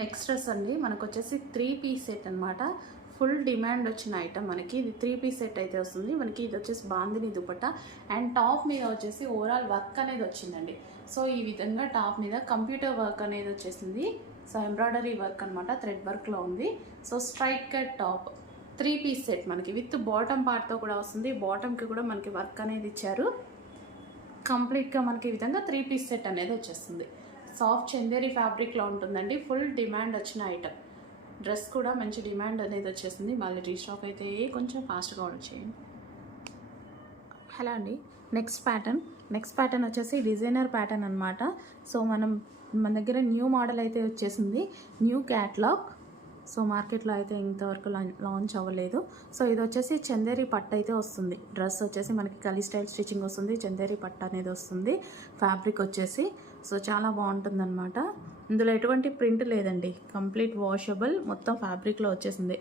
Next dress అండి మనకు వచ్చేసి త్రీ పీస్ సెట్ అనమాట ఫుల్ డిమాండ్ వచ్చిన ఐటమ్ మనకి. ఇది త్రీ పీస్ సెట్ అయితే వస్తుంది. మనకి ఇది వచ్చేసి బాందిని దుపట్టా. అండ్ టాప్ మీద వచ్చేసి ఓవరాల్ వర్క్ అనేది వచ్చిందండి. సో ఈ విధంగా టాప్ మీద కంప్యూటర్ వర్క్ అనేది వచ్చేసింది. సో ఎంబ్రాయిడరీ వర్క్ అనమాట థ్రెడ్ వర్క్లో ఉంది. So straight cut top. Three piece set మనకి. విత్ బాటమ్ పార్ట్తో కూడా వస్తుంది. బాటమ్కి కూడా మనకి వర్క్ అనేది ఇచ్చారు. కంప్లీట్గా మనకి ఈ విధంగా త్రీ పీస్ సెట్ అనేది వచ్చేస్తుంది. సాఫ్ట్ చందేరి ఫ్యాబ్రిక్లో ఉంటుందండి. ఫుల్ డిమాండ్ వచ్చిన ఐటమ్. డ్రెస్ కూడా మంచి డిమాండ్ అనేది వచ్చేసింది. మళ్ళీ రీస్టాక్ అయితే కొంచెం ఫాస్ట్గా ఆర్డర్ చేయండి. హలో అండి. Next pattern. నెక్స్ట్ ప్యాటర్న్ వచ్చేసి డిజైనర్ ప్యాటర్న్ అనమాట సో మనం మన దగ్గర న్యూ మోడల్ అయితే వచ్చేసింది. New catalogue. సో మార్కెట్లో అయితే ఇంతవరకు లాంచ్ అవ్వలేదు. సో ఇది వచ్చేసి చందేరి పట్టు అయితే వస్తుంది. డ్రెస్ వచ్చేసి మనకి కలీ స్టైల్ స్టిచ్చింగ్ వస్తుంది. చందేరి పట్టు అనేది వస్తుంది. ఫ్యాబ్రిక్ వచ్చేసి సో చాలా బాగుంటుంది అనమాట ఇందులో ఎటువంటి ప్రింట్ లేదండి. కంప్లీట్ వాషబుల్ మొత్తం ఫ్యాబ్రిక్లో వచ్చేసింది.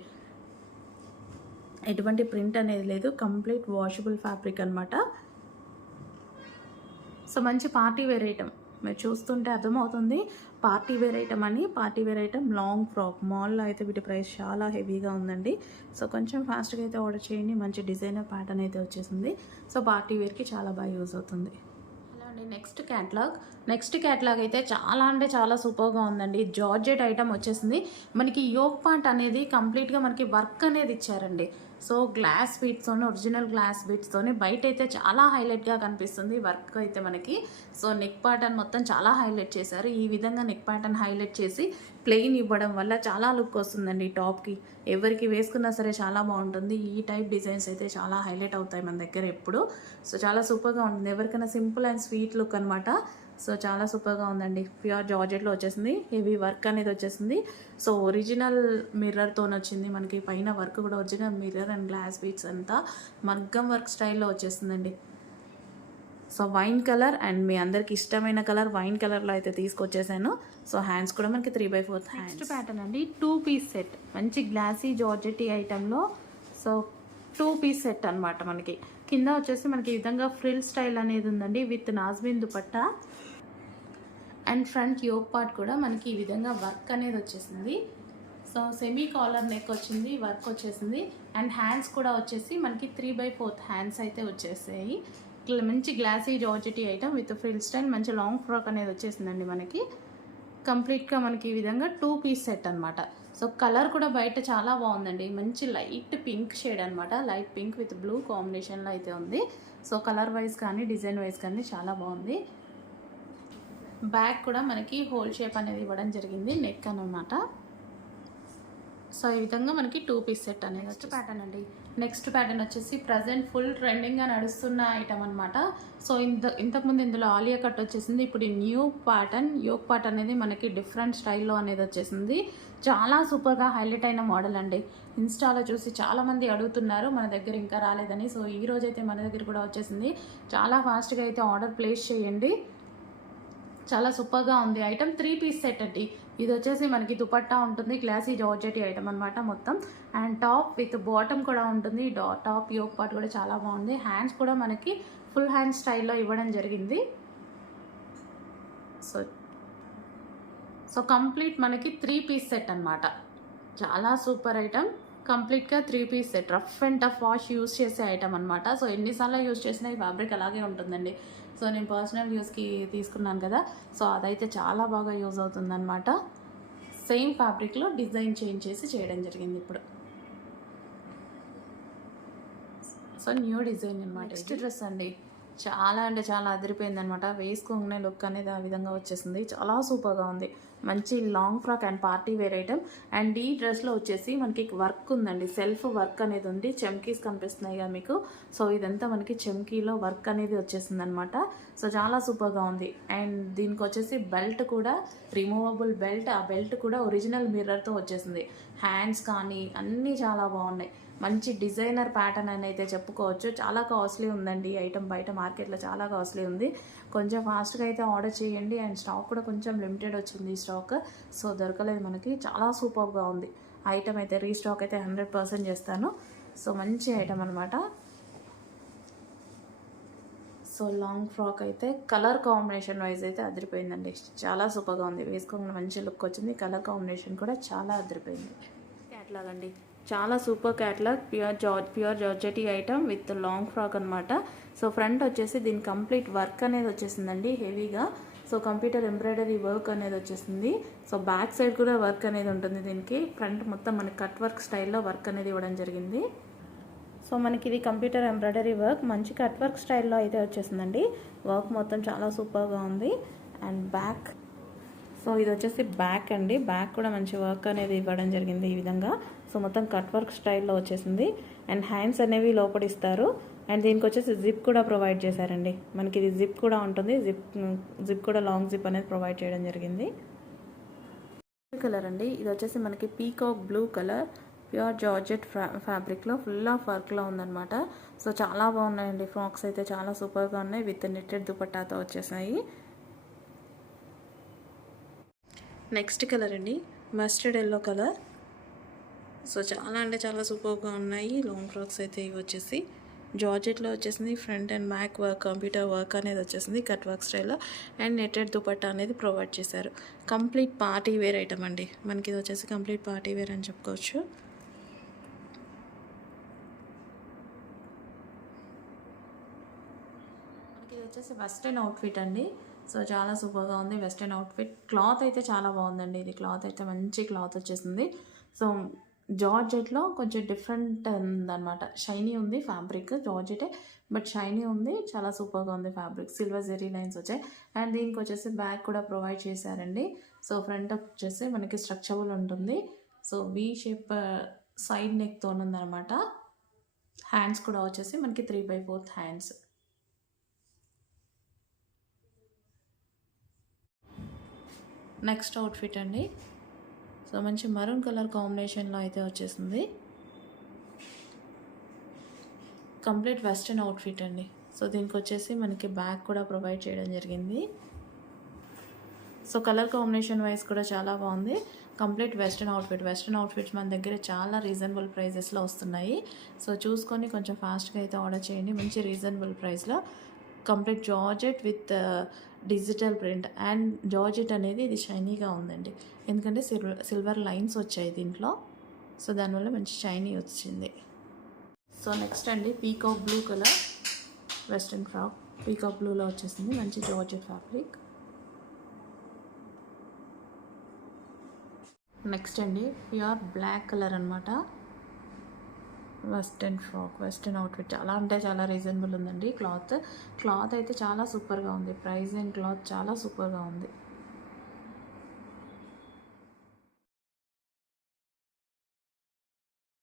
ఎటువంటి ప్రింట్ అనేది లేదు. కంప్లీట్ వాషబుల్ ఫ్యాబ్రిక్ అనమాట సో మంచి పార్టీ వేర్ ఐటమ్. మీరు చూస్తుంటే అర్థమవుతుంది. పార్టీ వేర్ ఐటమ్ అని. Party wear item long frock. మాల్లో అయితే వీటి ప్రైస్ చాలా హెవీగా ఉందండి. సో కొంచెం ఫాస్ట్గా అయితే ఆర్డర్ చేయండి. మంచి డిజైనర్ ప్యాటర్న్ అయితే వచ్చేసింది. సో పార్టీ వేర్కి చాలా బాగా యూజ్ అవుతుంది. అండి నెక్స్ట్ క్యాట్లాగ్ నెక్స్ట్ క్యాట్లాగ్ అయితే చాలా అంటే చాలా సూపర్గా ఉందండి. జార్జెట్ ఐటమ్ వచ్చేసింది. మనకి యోగ్ పార్ట్ అనేది కంప్లీట్గా మనకి వర్క్ అనేది ఇచ్చారండి. సో గ్లాస్ బీట్స్తోని ఒరిజినల్ గ్లాస్ బీట్స్తోని బయట అయితే చాలా హైలైట్గా కనిపిస్తుంది వర్క్ అయితే మనకి. సో నెక్ ప్యాటర్న్ మొత్తం చాలా హైలైట్ చేశారు. ఈ విధంగా నెక్ ప్యాటర్న్ హైలైట్ చేసి ప్లెయిన్ ఇవ్వడం వల్ల చాలా లుక్ వస్తుందండి టాప్కి. ఎవరికి వేసుకున్నా సరే చాలా బాగుంటుంది. ఈ టైప్ డిజైన్స్ అయితే చాలా హైలైట్ అవుతాయి మన దగ్గర ఎప్పుడు. సో చాలా సూపర్గా ఉంటుంది. ఎవరికైనా సింపుల్ అండ్ స్వీట్ లుక్ అనమాట సో చాలా సూపర్గా ఉందండి. ప్యూర్ జార్జెట్లో వచ్చేసింది. హెవీ వర్క్ అనేది వచ్చేసింది. సో ఒరిజినల్ మిర్రర్తో వచ్చింది. మనకి పైన వర్క్ కూడా original mirror and glass beads అంతా. మగ్గం వర్క్ స్టైల్లో వచ్చేసిందండి. సో వైన్ కలర్ అండ్ మీ అందరికి ఇష్టమైన కలర్ వైన్ కలర్లో అయితే తీసుకొచ్చేసాను. సో హ్యాండ్స్ కూడా మనకి three by fourth hands pattern అండి టూ పీస్ సెట్ మంచి గ్లాసీ జార్జెటీ ఐటెంలో సో టూ పీస్ సెట్ అన్నమాట మనకి. కింద వచ్చేసి మనకి ఈ విధంగా ఫ్రిల్ స్టైల్ అనేది ఉందండి with నాజ్మిన్ dupatta. And front yoke part కూడా మనకి ఈ విధంగా వర్క్ అనేది వచ్చేసింది. సో సెమీ కాలర్ నెక్ వచ్చింది వర్క్ వచ్చేసింది. అండ్ హ్యాండ్స్ కూడా వచ్చేసి మనకి త్రీ బై ఫోర్త్ హ్యాండ్స్ అయితే వచ్చేసాయి. మంచి glossy georgette item with frill style మంచి లాంగ్ ఫ్రాక్ అనేది వచ్చేసిందండి మనకి. కంప్లీట్గా మనకి ఈ విధంగా టూ పీస్ సెట్ అనమాట సో కలర్ కూడా బయట చాలా బాగుందండి. మంచి లైట్ పింక్ షేడ్ అనమాట లైట్ పింక్ విత్ బ్లూ కాంబినేషన్లో అయితే ఉంది. సో కలర్ వైజ్ కానీ డిజైన్ వైజ్ కానీ చాలా బాగుంది. బ్యాక్ కూడా మనకి హోల్ షేప్ అనేది ఇవ్వడం జరిగింది నెక్ అనమాట సో ఈ విధంగా మనకి టూ పీస్ సెట్ అనేది నెక్స్ట్ ప్యాటర్న్ అండి. నెక్స్ట్ ప్యాటర్న్ వచ్చేసి ప్రజెంట్ ఫుల్ ట్రెండింగ్గా నడుస్తున్న ఐటమ్ అనమాట సో ఇంత ఇంతకుముందు ఇందులో ఆలియా కట్ వచ్చేసింది. ఇప్పుడు ఈ న్యూ ప్యాటర్న్ యోగ్ పార్ట్ అనేది మనకి డిఫరెంట్ స్టైల్లో అనేది వచ్చేసింది. చాలా సూపర్గా హైలైట్ అయిన మోడల్ అండి. ఇన్స్టాలో చూసి చాలా మంది అడుగుతున్నారు మన దగ్గర ఇంకా రాలేదని. సో ఈ రోజు అయితే మన దగ్గర కూడా వచ్చేసింది. చాలా ఫాస్ట్గా అయితే ఆర్డర్ ప్లేస్ చేయండి. చాలా సూపర్గా ఉంది. ఐటమ్ త్రీ పీస్ సెట్ అండి. ఇది వచ్చేసి మనకి దుపట్టా ఉంటుంది క్లాసీ జార్జెట్ ఐటమ్ అనమాట మొత్తం. అండ్ టాప్ విత్ బాటమ్ కూడా ఉంటుంది. టాప్ యోగ్ పార్ట్ కూడా చాలా బాగుంది. హ్యాండ్స్ కూడా మనకి ఫుల్ హ్యాండ్ స్టైల్లో ఇవ్వడం జరిగింది. సో సో కంప్లీట్ మనకి త్రీ పీస్ సెట్ అనమాట చాలా సూపర్ ఐటమ్. కంప్లీట్గా three piece set. Rough and tough wash use చేసే ఐటమ్ అనమాట సో ఎన్నిసార్లు యూస్ చేసినా ఈ ఫ్యాబ్రిక్ అలాగే ఉంటుందండి. సో నేను పర్సనల్ యూస్కి తీసుకున్నాను కదా. సో అదైతే చాలా బాగా యూజ్ అవుతుందన్నమాట. సేమ్ ఫ్యాబ్రిక్లో డిజైన్ చేంజ్ చేసి చేయడం జరిగింది ఇప్పుడు. సో న్యూ డిజైన్ అనమాట నెక్స్ట్ డ్రెస్ అండి. చాలా అంటే చాలా అదిరిపోయింది అనమాట వేసుకోగానే లుక్ అనేది ఆ విధంగా వచ్చేసింది. చాలా సూపర్గా ఉంది. మంచి long frock and party wear item and ఈ డ్రెస్లో వచ్చేసి మనకి వర్క్ ఉందండి. సెల్ఫ్ వర్క్ అనేది ఉంది. చెమ్కీస్ కనిపిస్తున్నాయి కదా మీకు. సో ఇదంతా మనకి చెమ్కీలో వర్క్ అనేది వచ్చేసింది అనమాట సో చాలా సూపర్గా ఉంది. అండ్ దీనికి వచ్చేసి బెల్ట్ కూడా రిమూవబుల్ బెల్ట్ ఆ బెల్ట్ కూడా ఒరిజినల్ మిర్రర్తో వచ్చేసింది. హ్యాండ్స్ కానీ అన్నీ చాలా బాగున్నాయి. మంచి డిజైనర్ ప్యాటర్న్ అని అయితే చెప్పుకోవచ్చు. చాలా కాస్ట్లీ ఉందండి ఈ ఐటమ్ బయట మార్కెట్లో చాలా కాస్ట్లీ ఉంది. కొంచెం ఫాస్ట్గా అయితే ఆర్డర్ చేయండి. అండ్ స్టాక్ కూడా కొంచెం లిమిటెడ్ వచ్చింది స్టాక్. సో దొరకలేదు మనకి. చాలా సూపర్గా ఉంది. ఐటమ్ అయితే రీస్టాక్ అయితే హండ్రెడ్ పర్సెంట్ చేస్తాను. సో మంచి ఐటమ్ అనమాట సో లాంగ్ ఫ్రాక్ అయితే కలర్ కాంబినేషన్ వైజ్ అయితే అదిరిపోయిందండి. చాలా సూపర్గా ఉంది. వేసుకోకుండా మంచి లుక్ వచ్చింది. కలర్ కాంబినేషన్ కూడా చాలా అదిరిపోయింది. క్యాట్లాగ్ అండి. చాలా super catalogue pure George pure georgette item with long frock అనమాట సో ఫ్రంట్ వచ్చేసి దీని కంప్లీట్ వర్క్ అనేది వచ్చేసిందండి హెవీగా సో కంప్యూటర్ ఎంబ్రాయిడరీ వర్క్ అనేది వచ్చేసింది. సో బ్యాక్ సైడ్ కూడా వర్క్ అనేది ఉంటుంది దీనికి. ఫ్రంట్ మొత్తం మనకి కట్ వర్క్ స్టైల్లో వర్క్ అనేది ఇవ్వడం జరిగింది. సో మనకి ఇది కంప్యూటర్ ఎంబ్రాయిడరీ వర్క్. మంచి కట్ వర్క్ స్టైల్లో అయితే వచ్చేసిందండి. వర్క్ మొత్తం చాలా సూపర్గా ఉంది. And back. సో ఇది వచ్చేసి బ్యాక్ అండి. బ్యాక్ కూడా మంచి వర్క్ అనేది ఇవ్వడం జరిగింది ఈ విధంగా. సో మొత్తం కట్ వర్క్ స్టైల్లో వచ్చేసింది. అండ్ హ్యాండ్స్ అనేవి లోపడిస్తారు అండ్ దీనికి వచ్చేసి జిప్ కూడా ప్రొవైడ్ చేశారండి. మనకి ఇది జిప్ కూడా ఉంటుంది. జిప్ జిప్ కూడా లాంగ్ జిప్ అనేది ప్రొవైడ్ చేయడం జరిగింది. కలర్ అండి. ఇది వచ్చేసి మనకి peacock blue colour pure georgette ఫ్రా ఫ్యాబ్రిక్లో ఫుల్ ఆఫ్ వర్క్లో ఉందనమాట సో చాలా బాగున్నాయండి. ఫ్రాక్స్ అయితే చాలా సూపర్గా ఉన్నాయి. విత్ నెట్టెడ్ దుపట్టాతో వచ్చేసాయి. నెక్స్ట్ కలర్ అండి. Mustard yellow colour. సో చాలా అంటే చాలా సూపర్గా ఉన్నాయి. లాంగ్ ఫ్రాక్స్ అయితే ఇవి వచ్చేసి. జార్జెట్లో వచ్చేసింది. Front and back work computer work అనేది వచ్చేసింది. కట్ వర్క్ స్టైల్లో. అండ్ నెట్టెడ్ దుపట్టా అనేది ప్రొవైడ్ చేశారు. కంప్లీట్ పార్టీ వేర్ ఐటమ్ అండి. మనకి ఇది వచ్చేసి కంప్లీట్ పార్టీ వేర్ అని చెప్పుకోవచ్చు మనకి ఇది వచ్చేసి వెస్ట్రన్ అవుట్ఫిట్ అండి. సో చాలా సూపర్గా ఉంది వెస్ట్రన్ అవుట్ఫిట్ క్లాత్ అయితే చాలా బాగుందండి. ఇది క్లాత్ అయితే మంచి క్లాత్ వచ్చేసింది. సో జార్జెట్లో కొంచెం డిఫరెంట్ ఉందన్నమాట. షైనీ ఉంది ఫ్యాబ్రిక్ జార్జెటే బట్ షైనీ ఉంది చాలా సూపర్గా ఉంది ఫ్యాబ్రిక్ సిల్వర్ జెరీ లైన్స్ వచ్చాయి. అండ్ దీనికి వచ్చేసి బ్యాగ్ కూడా ప్రొవైడ్ చేశారండి. సో ఫ్రంట్ వచ్చేసి మనకి స్ట్రక్చబుల్ ఉంటుంది. సో వీ షేప్ సైడ్ నెక్తో ఉందన్నమాట హ్యాండ్స్ కూడా వచ్చేసి మనకి three by fourth hands next outfit అండి. సో మంచి మరూన్ కలర్ కాంబినేషన్లో అయితే వచ్చేసింది. కంప్లీట్ వెస్ట్రన్ అవుట్ఫిట్ అండి. సో దీనికి వచ్చేసి మనకి బ్యాగ్ కూడా ప్రొవైడ్ చేయడం జరిగింది. సో కలర్ కాంబినేషన్ వైజ్ కూడా చాలా బాగుంది. Complete western outfit western outfits మన దగ్గర చాలా రీజనబుల్ ప్రైజెస్లో వస్తున్నాయి. సో చూసుకొని కొంచెం ఫాస్ట్గా అయితే ఆర్డర్ చేయండి. మంచి రీజనబుల్ ప్రైస్లో complete georgette with digital print and georgette అనేది ఇది షైనీగా ఉందండి. ఎందుకంటే సిల్వర్ సిల్వర్ లైన్స్ వచ్చాయి దీంట్లో. సో దానివల్ల మంచి షైనీ వచ్చింది. సో నెక్స్ట్ అండి peacock blue colour western frock. Peacock బ్లూలో వచ్చేసింది మంచి జార్జెట్ ఫ్యాబ్రిక్. నెక్స్ట్ అండి ప్యూర్ బ్లాక్ కలర్ అనమాట వెస్ట్రన్ ఫ్రాక్ వెస్ట్రన్ అవుట్ఫిట్ చాలా అంటే చాలా రీజనబుల్ ఉందండి. క్లాత్ క్లాత్ అయితే చాలా సూపర్గా ఉంది. ప్రైస్ అండ్ క్లాత్ చాలా సూపర్గా ఉంది.